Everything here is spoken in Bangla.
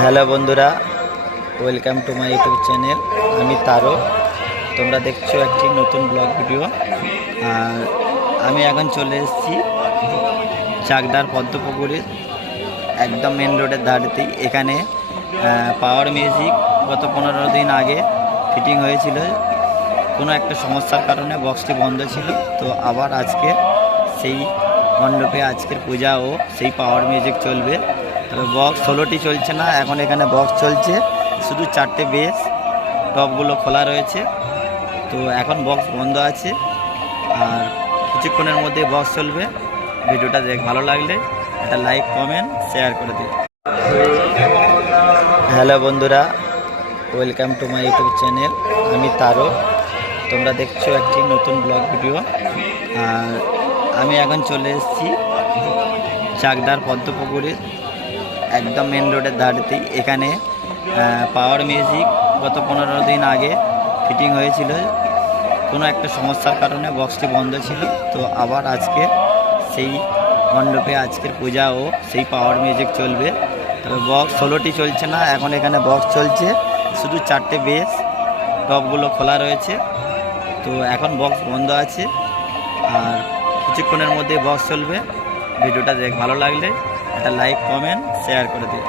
হ্যালো বন্ধুরা, welcome to my YouTube channel. আমি তারো। তোমরা দেখছো একটি নতুন ব্লগ ভিডিও। আর আমি এখন চলে এসেছি চাকদার পদ্মপুকুরে, একদম মেন রোডের ধারেতেই। এখানে পাওয়ার মিউজিক গত 15 দিন আগে ফিটিং হয়েছিল। কোনো একটা সমস্যার কারণে বক্সটি বন্ধ ছিল। তো আবার আজকে সেই মণ্ডপে আজকের পূজা ও সেই পাওয়ার মিউজিক চলবে। তবে বক্স 16টি চলছে না, এখন এখানে বক্স চলছে শুধু 4টে বেস, টপগুলো খোলা রয়েছে। তো এখন বক্স বন্ধ আছে, আর কিছুক্ষণের মধ্যে বক্স চলবে। ভিডিওটা ভালো লাগলে একটা লাইক, কমেন্ট, শেয়ার করে দিন। হ্যালো বন্ধুরা, welcome to my YouTube channel. আমি তারো। তোমরা দেখছো একটি নতুন ব্লগ ভিডিও। আর আমি এখন চলে এসেছি চাকদার পদ্মপুকুরে, একদম মেন রোডের ধারেতেই। এখানে পাওয়ার মিউজিক গত 15 দিন আগে ফিটিং হয়েছিল। কোনো একটা সমস্যার কারণে বক্সটি বন্ধ ছিল। তো আবার আজকে সেই মণ্ডপে আজকের পূজা ও সেই পাওয়ার মিউজিক চলবে। তবে বক্স 16টি চলছে না, এখন এখানে বক্স চলছে শুধু 4টে বেস, টপগুলো খোলা রয়েছে। তো এখন বক্স বন্ধ আছে, আর কিছুক্ষণের মধ্যে বক্স চলবে। ভিডিওটা ভালো লাগলে একটা লাইক, কমেন্ট, শেয়ার করে দিন।